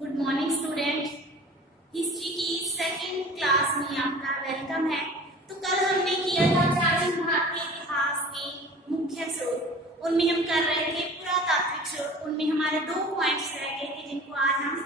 Good morning student. History की second class में आपका वेलकम है। तो कल हमने किया था प्राचीन भारतीय इतिहास के मुख्य स्रोत, उनमें हम कर रहे थे पुरातात्विक स्रोत। उनमें हमारे 2 पॉइंट्स रह गए थे जिनको आज हम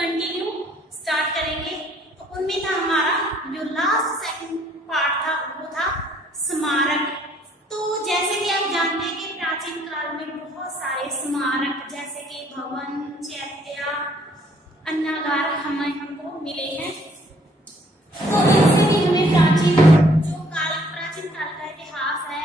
कंटिन्यू स्टार्ट करेंगे। तो उनमें था हमारा जो लास्ट सेकंड पार्ट था वो था स्मारक। तो जैसे कि आप जानते हैं कि प्राचीन काल में बहुत सारे स्मारक जैसे कि भवन, चैत्य, अन्नागार हमको मिले हैं। तो इससे हमें प्राचीन काल का इतिहास है,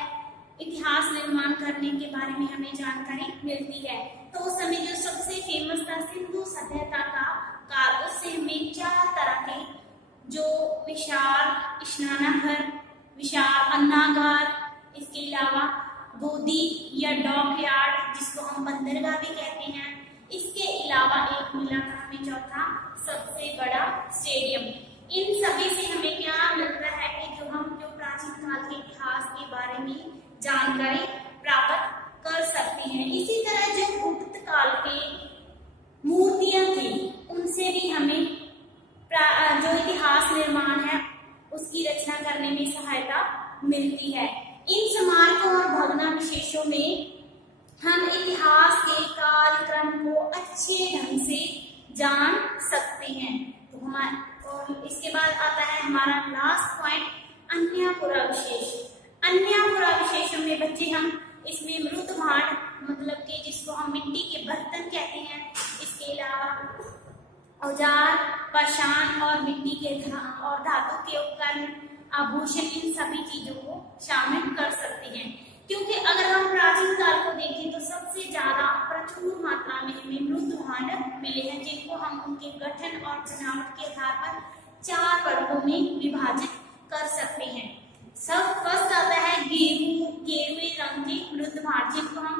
इतिहास निर्माण करने के बारे में हमें जानकारी मिलती है। तो उस समय जो सबसे फेमस था सिंधु सभ्यता का काल, उससे हमें 4 तरह के जो विशाल स्नानागार, विशाल अन्नागार, इसके अलावा गोदी या डॉक यार्ड जिसको हम बंदरगाह भी कहते हैं, इसके अलावा एक मिला था हमें चौथा सबसे बड़ा स्टेडियम। इन सभी से हमें क्या मिलता है कि जो प्राचीन काल के इतिहास के बारे में जानकारी प्राप्त कर सकते हैं। इसी तरह जो गुप्त काल के मूर्तियां थी उनसे भी हमें जो इतिहास निर्माण है उसकी रचना करने में सहायता मिलती है। इन स्मारकों और भग्नावशेषों में हम इतिहास के कालक्रम को अच्छे ढंग से जान सकते हैं। तो और इसके बाद आता है हमारा लास्ट पॉइंट, अन्य पुरावशेष। अन्य पुरावशेषों में बच्चे हम इसमें मृत भांड मतलब कि जिसको हम मिट्टी के बर्तन कहते हैं, इसके अलावा औजार, पाषाण और मिट्टी के और धातु के उपकरण, आभूषण, इन सभी चीजों को शामिल कर सकते हैं। क्योंकि अगर हम प्राचीन काल को देखें तो सबसे ज्यादा प्रचुर मात्रा में हमें मृत भांड मिले हैं, जिनको हम उनके गठन और बनावट के आधार पर 4 वर्गों में विभाजित कर सकते हैं। सब फर्स्ट आता है गेरुए रंग के मृत भांड, जिनको हम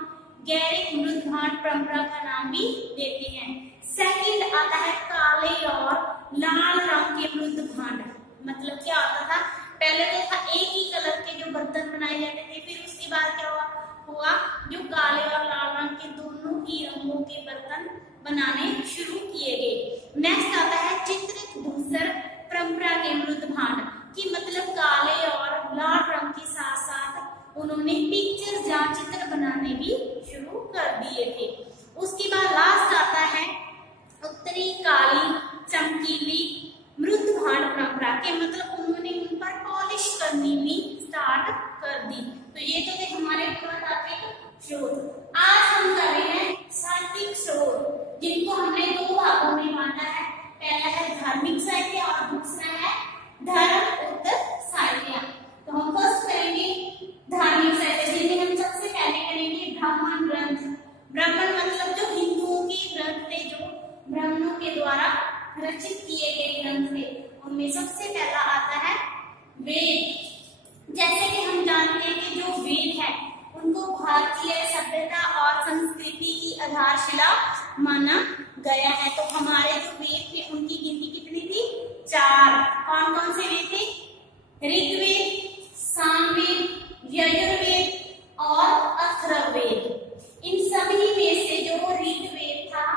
गैरिक मृत भांड परंपरा का नाम भी देते हैं। सेकंड आता है काले और लाल रंग के मृत भांड। मतलब क्या होता था, पहले तो था एक ही कलर के जो बर्तन बनाए जाते थे, फिर उसके बाद क्या हुआ जो काले और लाल रंग के दोनों ही रंगों के बर्तन बनाने शुरू किए गए। नेक्स्ट आता है चित्रित धूसर परंपरा के मृत भांड, कि मतलब काले और लाल रंग के साथ साथ उन्होंने पिक्चर या चित्र बनाने भी शुरू कर दिए थे। उसके बाद लास्ट आता है उत्तरी काली चमकीली मृत भांड परंपरा के, मतलब उन्होंने उन पर पॉलिश करनी भी स्टार्ट कर दी। तो ये तो थे हमारे पुरातात्विक स्रोत। आज हम कर रहे हैं साहित्यिक स्रोत, जिनको हमने 2 भागों में बांटा है। पहला है धार्मिक साहित्य और दूसरा है धर्म उत्तर साहित्य। तो हम फर्स्ट करेंगे धार्मिक साहित्य, जिन्हें हम सबसे पहले करेंगे ब्राह्मण ग्रंथ। ब्राह्मण मतलब जो हिंदुओं के ग्रंथ थे, जो ब्राह्मणों के द्वारा रचित किए गए ग्रंथ थे, उनमें सबसे पहला आता है वेद। जैसे कि हम जानते हैं कि जो वेद है उनको भारतीय सभ्यता और संस्कृति की आधारशिला माना गया है। तो हमारे जो वेद थे उनकी गिनती कितनी थी? 4। कौन कौन से वेद थे? ऋग्वेद, सामवेद, यजुर्वेद और अथर्ववेद। इन सभी में से जो ऋग्वेद था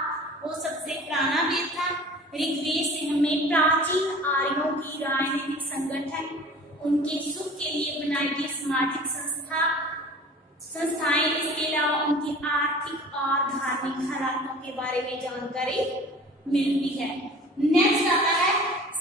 वो सबसे पुराना वेद था। ऋग्वेद से हमें प्राचीन आर्यों की राजनीतिक संगठन, उनके सुख के लिए बनाई गई सामाजिक संस्थाएं, इसके अलावा उनकी आर्थिक और धार्मिक हालातों के बारे में जानकारी मिलती है। नेक्स्ट आता है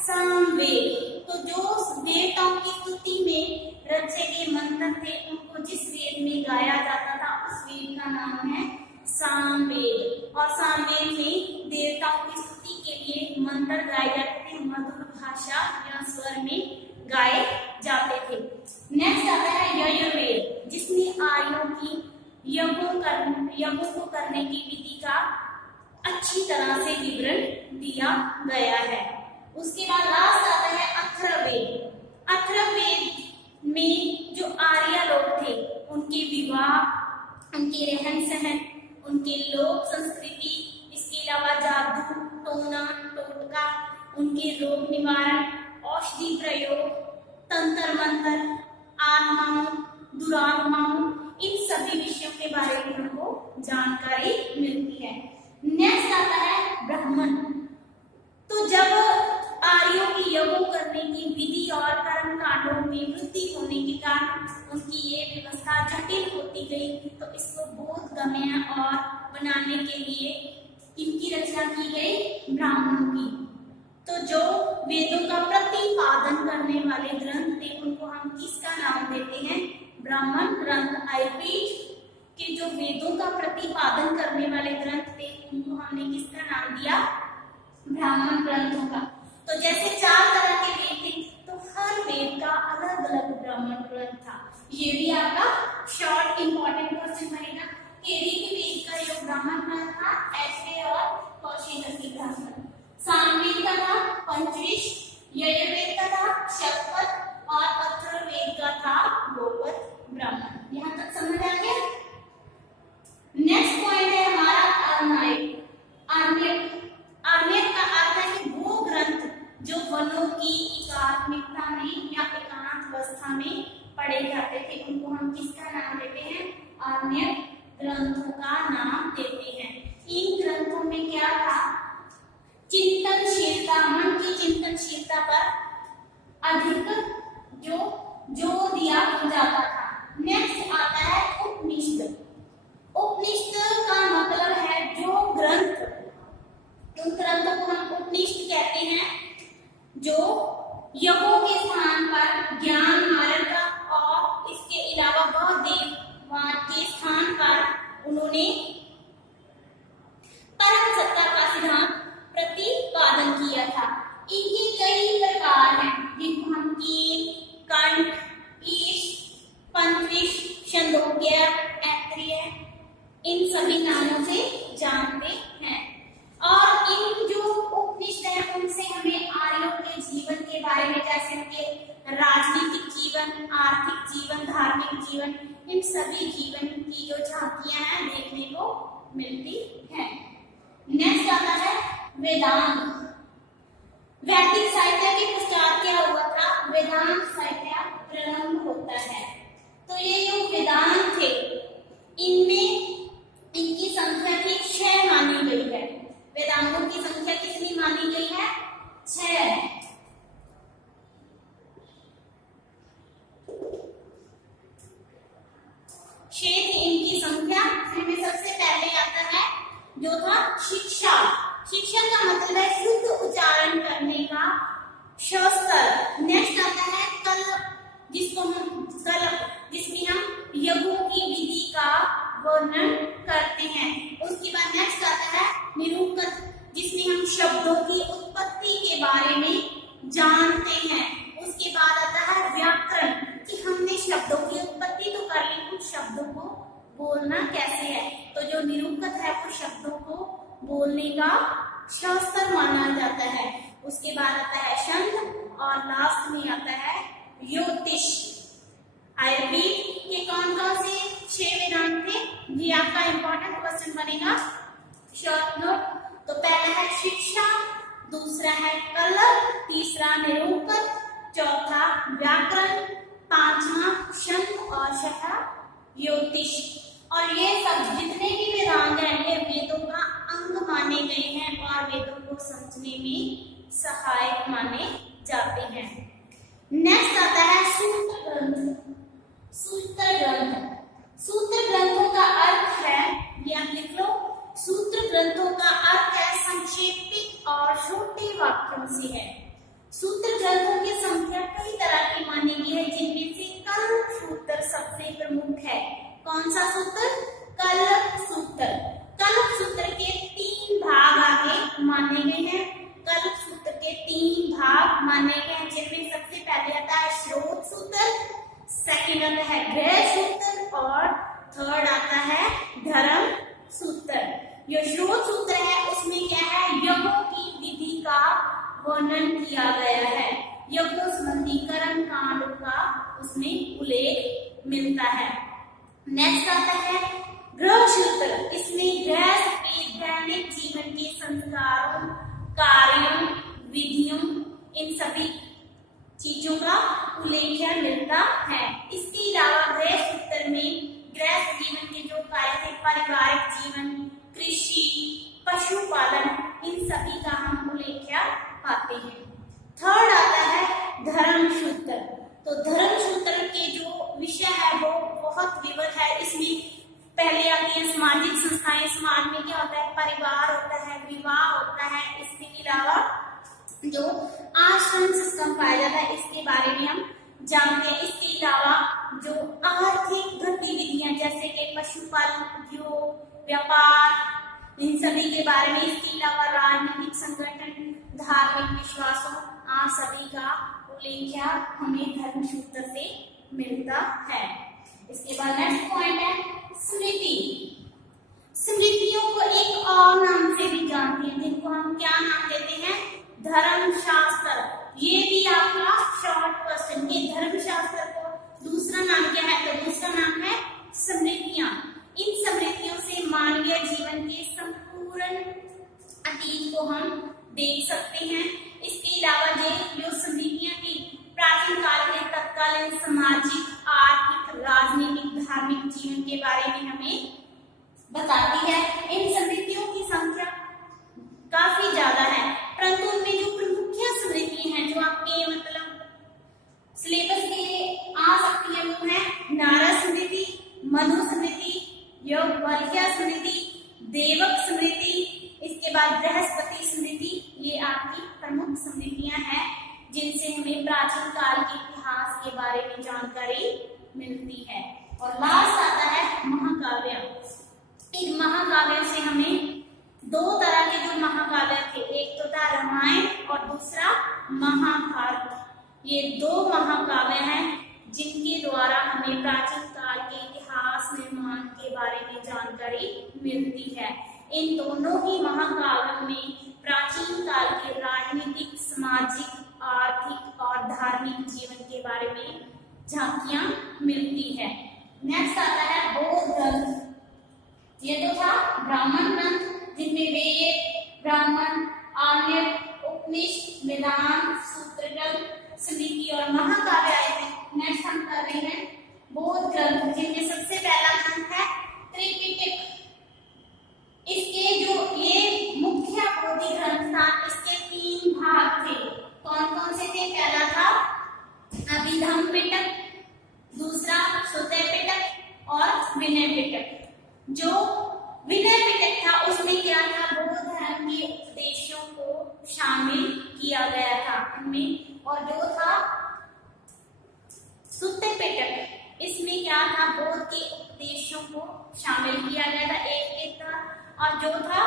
सामवेद। तो जो देवताओं की स्तुति में रचे गए मंत्र थे उनको जिस वेद में गाया जाता था उस वेद का नाम है सामवेद। और सामवेद में देवताओं की स्तुति के लिए मंत्र गाए जाते थे, मधुर भाषा या स्वर में गाए जाते थे। नेक्स्ट आता है यजुर्वेद, जिसमें आर्यों की यज्ञों को करने की विधि का अच्छी तरह से विवरण दिया गया है। उसके बाद लास्ट आता है अथर्ववेद। अथर्ववेद में जो आर्य लोग थे उनके विवाह, उनके रहन सहन, उनके लोक संस्कृति, इसके अलावा जादू टोना टोटका, उनके रोग निवारण, औषधि प्रयोग, तंत्र मंत्र, आत्माओं, दुरात्माओं, इन सभी विषयों के बारे में हमको जानकारी मिलती है। नेक्स्ट आता है ब्राह्मण। और कर्म कांडों में वृद्धि होने के कारण उनकी ये व्यवस्था जटिल होती गई, तो इसको बोधगम्य और बनाने के लिए इनकी रचना की गई ब्राह्मणों की। तो जो वेदों का प्रतिपादन करने वाले ग्रंथ थे उनको हम किसका नाम देते हैं? ब्राह्मण ग्रंथ। आई रिपीट कि जो वेदों का प्रतिपादन करने वाले ग्रंथ थे उनको हमने किसका नाम दिया? ब्राह्मण ग्रंथों का। तो जैसे 4 तरह के वेद थे तो हर वेद का अलग अलग ब्राह्मण ग्रंथ था। ये भी आपका शॉर्ट इंपॉर्टेंट क्वेश्चन बनेगा। केवि वेद का जो ब्राह्मण ग्रंथ था ऐश्वर्य और कौशिक ब्राह्मण। सामवेद का था पंचविश, यजुर्वेद का था शतपथ और अथर्ववेद का था गोपथ ब्राह्मण। यहाँ तक समझ आ गया? नेक्स्ट पॉइंट है हमारा अर्णयक। अर्णयक का अर्थ है कि वो ग्रंथ जो वनों की एकात्मिकता में या एकांत अवस्था में पढ़े जाते थे उनको हम किसका नाम देते हैं? अर्णयक ग्रंथों का नाम देते हैं। इन ग्रंथों में क्या था? चिंतनशीलता, मन की चिंतनशीलता पर अधिक जो जोर दिया जाता था। नेक्स्ट आता है उपनिषद। उपनिषद का मतलब है जो ग्रंथ, उन ग्रंथों को हम उपनिषद कहते हैं जो यज्ञों के स्थान पर ज्ञान मार्ग का और इसके अलावा बहुदेववाद के स्थान पर उन्होंने परम सत्ता का सिद्धांत प्रतिपादन किया था। इनके कई प्रकार हैं जिनको हम कीन, कंठ, ईश, पंचविश, छंदोग्य, ऐत्रेय इन सभी नामों से जानते हैं। और इन जो उपनिषद है उनसे हमें आर्यों के जीवन के बारे में, जैसे उनके राजनीतिक जीवन, आर्थिक जीवन, धार्मिक जीवन, इन सभी जीवन की जो झांकियां हैं देखने को मिलती हैं। नेक्स्ट आता है वेदांत। वैदिक साहित्य के पश्चात क्या हुआ था? वेदांत साहित्य प्रारंभ होता है। तो ये जो वेदांत थे इनमें इनकी संख्या की 6 मानी गई है। वेदांतों की संख्या कितनी मानी गई है? 6। क्षेत्र इनकी संख्या में सबसे पहले आता है जो था शिक्षा। शिक्षा का मतलब है शुद्ध उच्चारण करने का शास्त्र। नेक्स्ट आता है कल्प, जिसमें हम यज्ञों की विधि का वर्णन करते हैं। उसके बाद नेक्स्ट आता है निरूपण, जिसमें हम शब्दों की उत्पत्ति के बारे में जानते हैं। उसके बाद आता है व्याकरण, कि हमने शब्दों की उत्पत्ति तो कर ली, कुछ शब्दों को बोलना कैसे है। तो जो निरूपक है वो शब्दों को बोलने का शास्त्र माना जाता है। उसके बाद आता है छंद और लास्ट में आता है ज्योतिष। आई रिपीट, ये कौन कौन से 6 वेदांत थे? ये आपका इंपॉर्टेंट क्वेश्चन बनेगा शॉर्ट नोट। तो पहला है शिक्षा, दूसरा है कल्प, तीसरा निरूपण, चौथा व्याकरण, पांचवा छंद और छठा ज्योतिष। और ये सब जितने भी वेदांत हैं ये वेदों का अंग माने गए हैं और वेदों को समझने में सहायक माने जाते हैं। नेक्स्ट आता है सूत्र ग्रंथ। सूत्र ग्रंथ, सूत्र ग्रंथों का अर्थ है, ये आप लिख लो, सूत्र ग्रंथों का अर्थ है संक्षेपित और छोटे वाक्यों से है। सूत्र ग्रंथों की संख्या कई तरह की मानी गई है, जिनमें से कल्प सूत्र सबसे प्रमुख है। कौन सा सूत्र? कल्प सूत्र। कल्प सूत्र के 3 भाग आगे माने गए हैं। कल्प सूत्र के 3 भाग माने गए हैं, जिनमें सबसे पहले आता है स्रोत सूत्र, सेकंड आता है गृह सूत्र और थर्ड आता है धर्म सूत्र। जो स्रोत सूत्र है उसमें क्या है? यज्ञों की विधि का वर्णन किया गया है। यज्ञों संबंधी कर्म कांडों का उसमें उल्लेख मिलता है। नेक्स्ट आता है गृह सूत्र। इसमें गृहस्थ के दैनिक जीवन के संस्कारों, कार्यों, विधियों, इन सभी चीजों का उल्लेख मिलता है। इसके अलावा गृह सूत्र में गृहस्थ जीवन के जो कार्य थे, पारिवारिक जीवन, कृषि, पशुपालन, इन सभी का हम उल्लेख पाते हैं। थर्ड आता है धर्म सूत्र। विवाह होता है, इसके अलावा जो आश्रम सिस्टम पाया जाता है इसके बारे में हम जानते हैं। इसके अलावा जो आर्थिक गतिविधियां जैसे कि पशुपालन, उद्योग, व्यापार, इन सभी के बारे में, इसके अलावा राजनीतिक संगठन, धार्मिक विश्वासों, आप सभी का उल्लेख हमें धर्मसूत्र से मिलता है। इसके बाद नेक्स्ट पॉइंट है स्मृति। स्मृतियों को एक और नाम से भी जानते हैं, जिनको हम क्या नाम देते हैं, धर्मशास्त्र। ये भी आपका शॉर्ट क्वेश्चन के धर्मशास्त्र को दूसरा नाम क्या है, तो दूसरा नाम है स्मृतियां। इन स्मृतियों से मानवीय जीवन के संपूर्ण अतीत को हम देख सकते हैं। इसके अलावा जो स्मृतियां थी प्राचीन काल में तत्कालीन सामाजिक, आर्थिक, राजनीतिक, धार्मिक जीवन के बारे में हमें बताती है। इन स्मृतियों की संख्या काफी ज्यादा है, परंतु उनमें जो प्रमुख स्मृतियां हैं जो आपके मतलब सिलेबस के आ सकती है वो है नारद स्मृति, मनु स्मृति, याज्ञवल्क्य स्मृति, देवक स्मृति, इसके बाद बृहस्पति स्मृति। ये आपकी प्रमुख स्मृतियां हैं जिनसे हमें प्राचीन काल के इतिहास के बारे में जानकारी मिलती है। और लास्ट आता है महाकाव्य। इन महाकाव्य से हमें दो तरह के जो महाकाव्य थे, एक तो था रामायण और दूसरा महाभारत। ये दो महाकाव्य हैं जिनके द्वारा हमें प्राचीन काल के इतिहास निर्माण के बारे में जानकारी मिलती है। इन दोनों ही महाकाव्यों में प्राचीन काल के राजनीतिक, सामाजिक, आर्थिक और धार्मिक जीवन के बारे में झांकियां मिलती है। नेक्स्ट आता है बौद्ध ग्रंथ। ये तो था ब्राह्मण ग्रंथ जिनमें वेद, ब्राह्मण, आर्य, उपनिषद, वेदांत, सूत्र ग्रंथ, स्मृति और महाकाव्य आए थे। नेक्स्ट हम कर रहे हैं बौद्ध ग्रंथ, जिनमें सबसे पहला ग्रंथ है त्रिपिटक। इसके जो ये मुख्य बौद्ध ग्रंथ था, इसके 3 भाग थे। कौन कौन से थे? पहला था अभिधम्म पिटक, दूसरा सुत्त पिटक और विनय पिटक। जो विनय पिटक था उसमें क्या था, बौद्ध धर्म के उपदेशों को शामिल किया गया था इनमें। और जो था सुत्त पिटक, इसमें क्या था, बौद्ध के उपदेशों को शामिल किया गया था एक था। और जो था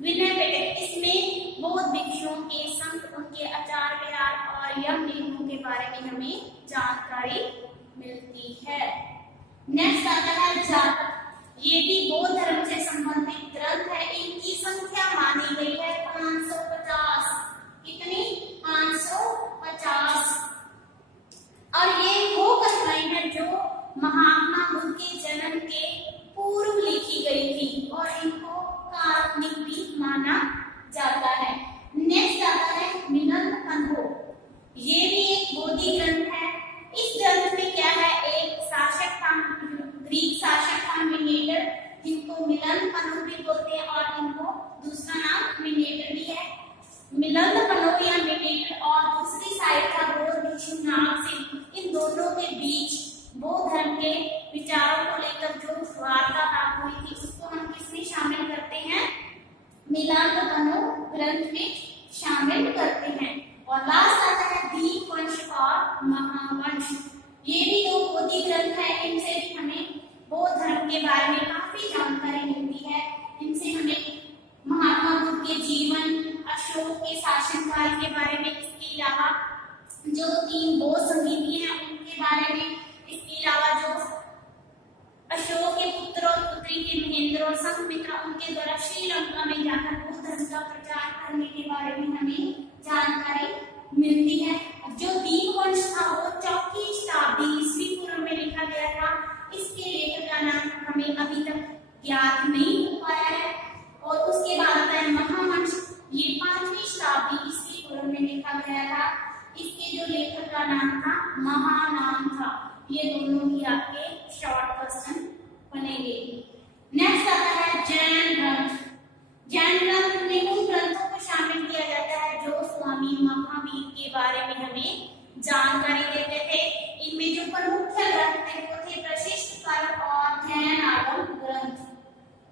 विनय पिटक, इसमें बौद्ध भिक्षुओं के संत, उनके आचार व्यवहार और यम नियमों के बारे में हमें जानकारी मिलती है। नेक्स्ट आता है जातक। ये भी बौद्ध धर्म से संबंधित ग्रंथ है। इनकी संख्या मानी गई है 550। कितनी? 550। और ये वो कथाएं हैं जो महात्मा बुद्ध के जन्म के पूर्व लिखी गई थी और इनको काल्पनिक भी माना जाता है। नेक्स्ट आता है मिलन अनुभव। ये भी एक बौद्ध ग्रंथ है। इस ग्रंथ में क्या है, एक शासक था, ग्रीक शासक था मिनेटर, जिनको मिलन पनो भी बोलते हैं और इनको दूसरा नाम मिनेटर भी है। मिलन पनो या मिनेटर और दूसरी साइड था बौद्ध भिक्षु नागसेन। इन दोनों के बीच बौद्ध धर्म के विचारों को लेकर जो वार्तालाप हुई थी उसको हम किसमें शामिल करते हैं, मिलन पनो ग्रंथ में शामिल करते हैं। और लास्ट आता है दीपवंश और महावंश। ये भी दो बौद्ध ग्रंथ है। इनसे भी हमें बौद्ध धर्म के बारे में काफी जानकारी मिलती है। इनसे हमें महात्मा बुद्ध के जीवन, अशोक के शासनकाल के बारे में, इसके अलावा जो 3 बौद्ध संगीति हैं उनके बारे में, इसके अलावा जो अशोक के पुत्र और पुत्री के महेंद्र और संघमित्रा उनके द्वारा श्रीलंका में जाकर बौद्ध धर्म का प्रचार करने के बारे में हमें जानकारी मिलती है। जो दीपवंश था वो 4वीं शताब्दी ईस्वी पूर्व में लिखा गया था। इसके लेखक का नाम हमें अभी तक ज्ञात नहीं हो पाया है। और उसके बाद आता है महावंश। ये 5वीं शताब्दी ईस्वी पूर्व में लिखा गया था। इसके जो लेखक का नाम था महानाम था। ये दोनों ही आपके शॉर्ट क्वेश्चन बनेंगे। नेक्स्ट आता है जैन ग्रंथ। जैन ग्रंथ में उन ग्रंथों को शामिल किया जाता है जो स्वामी महावीर के बारे में हमें जानकारी देते थे। इनमें जो प्रमुख ग्रंथ थे वो थे प्रशिष्ट पर्व और जैन आगम ग्रंथ।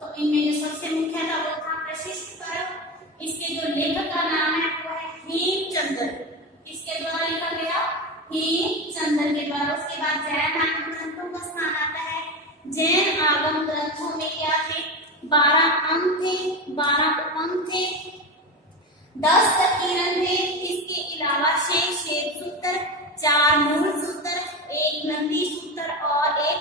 तो इनमें जो सबसे मुख्य था वो था प्रशिष्ट पर्व उसमें 10 किरण थे। इसके अलावा 6 श्वेत सूत्र, 4 मूल सूत्र, 1 नंदी सूत्र और 1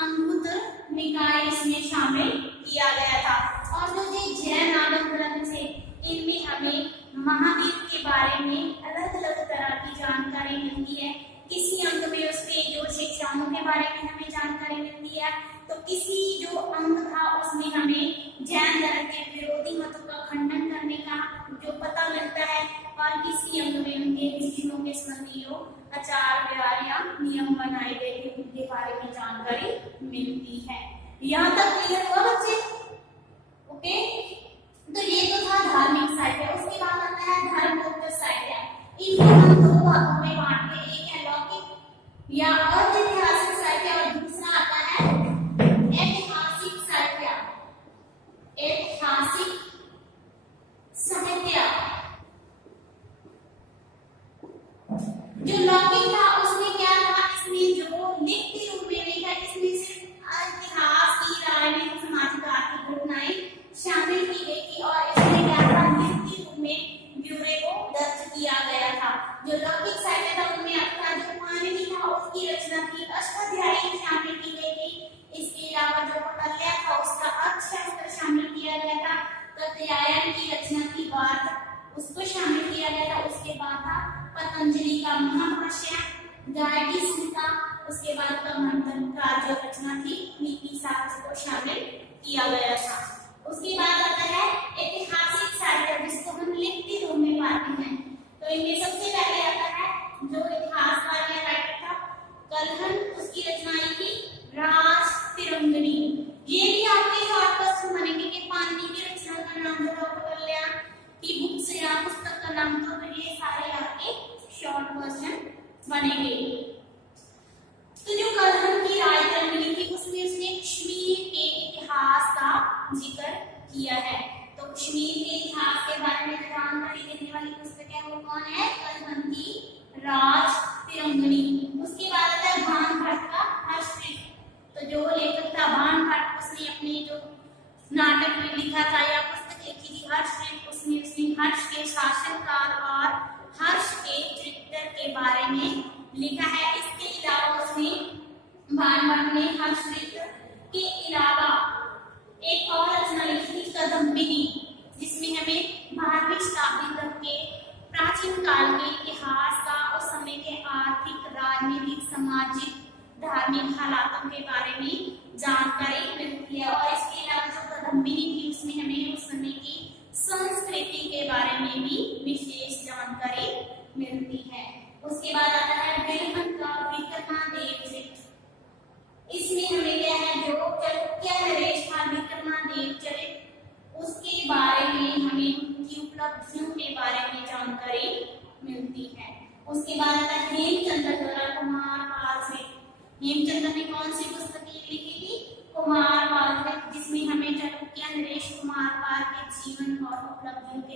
अंगुत्र निकाय इसमें शामिल किया गया था। और जो ये जैन आगम ग्रंथ थे इनमें हमें महावीर के बारे में अलग अलग तरह की जानकारी मिलती है। किसी अंग में उसके जो शिक्षाओं के बारे में हमें जानकारी मिलती है, तो किसी जो अंग था उसमें हमें जैन धर्म के विरोधी मतों का खंडन करने का जो पता मिलता है, और किसी अंग में उनके ऋषियों के संबंधी जो आचार व्यवहार या नियम बनाए गए थे उनके बारे में जानकारी मिलती है। यहाँ तक क्लियर हुआ बच्चे? ओके, तो ये तो था धार्मिक साहित्य। उसके बाद आता है धर्मोत्तर साहित्य। इनको हम दो भागों में बांटते हैं, एक है लौकिक या ऐतिहासिक साहित्य और दूसरा आता है ऐतिहासिक साहित्य। ऐतिहासिक साहित्य जो लौकिक था उसमें क्या था, इसमें जो लिखित रूप में नहीं था, इसमें सिर्फ इतिहास की राजनीतिक सामाजिक आर्थिक घटनाएं शामिल की गई थी और इसमें क्या था, लिखित रूप में ब्यौरे को दर्ज किया गया था। जो लौकिक साहित्य था उनमें अपना जो पाणिनि था उसकी रचना थी, अष्टाध्यायी शामिल की गई थी। इसके अलावा जो कौटिल्य था उसका अर्थशास्त्र शामिल किया गया था, कात्यायन की रचना थी वार्ता उसको शामिल किया गया था। उसके बाद था पतंजलि का महाभाष्य, गाय की संहिता, उसके बाद का मंथन का जो रचना थी नीति शास्त्र को शामिल किया गया था। उसके बाद आता है ऐतिहासिक साहित्य जिसको हम लिखित रूप में पाते हैं। तो इनमें सबसे पहले आता है जो इतिहासकार या राइटर था कलहन, उसकी रचनाएं थी राज तिरंगनी। ये भी आपके शॉर्ट क्वेश्चन बनेंगे कि पाणिनि की रचना का नाम जो कौटिल्य की बुक से या पुस्तक का नाम, तो ये सारे आपके शॉर्ट क्वेश्चन बनेंगे। तो जो कलहन की राज तिरंगनी थी उसमें उसने कश्मीर के इतिहास का जिक्र किया है। तो कश्मीर के इतिहास के बारे में जानकारी देने वाली पुस्तक है वो कौन है, कलहन की राज तिरंगनी। उसके बाद आता है भान भट्ट का हर्षचित्र। तो जो लेखक था भान भट्ट उसने अपने जो नाटक में लिखा था या पुस्तक लिखी थी हर्षचित्र, उसमें उसने हर्ष के शासनकाल और हर्ष के चरित्र के बारे में लिखा है। इसके अलावा उसने भान भट्ट ने हर्षचित्र के अलावा एक और रचना लिखी थी कादम्बिनी, जिसमें हमें 12वीं शताब्दी तक के प्राचीन काल के इतिहास का, उस समय के आर्थिक, राजनीतिक, सामाजिक, धार्मिक हालातों के बारे में जानकारी मिलती है। और इसके अलावा जो कादम्बिनी थी उसमें हमें उस समय की संस्कृति के बारे में भी विशेष जानकारी मिलती है। उसके बाद आता है बिलहन का विक्रमादेव चरित्र। इसमें हमें क्या है, जो चालुक्य नरेश था विक्रमादेव चरित्र, उसके बारे में हमें उनकी उपलब्धियों के बारे में जानकारी मिलती है। उसके बाद आता है हेमचंद्र कुमार पाल चरित्र। हेमचंद्र ने कौन सी पुस्तक लिखी थी, कुमार पाल चरित्र, जिसमें हमें चालुक्य नरेश कुमार पाल के जीवन और उपलब्धियों के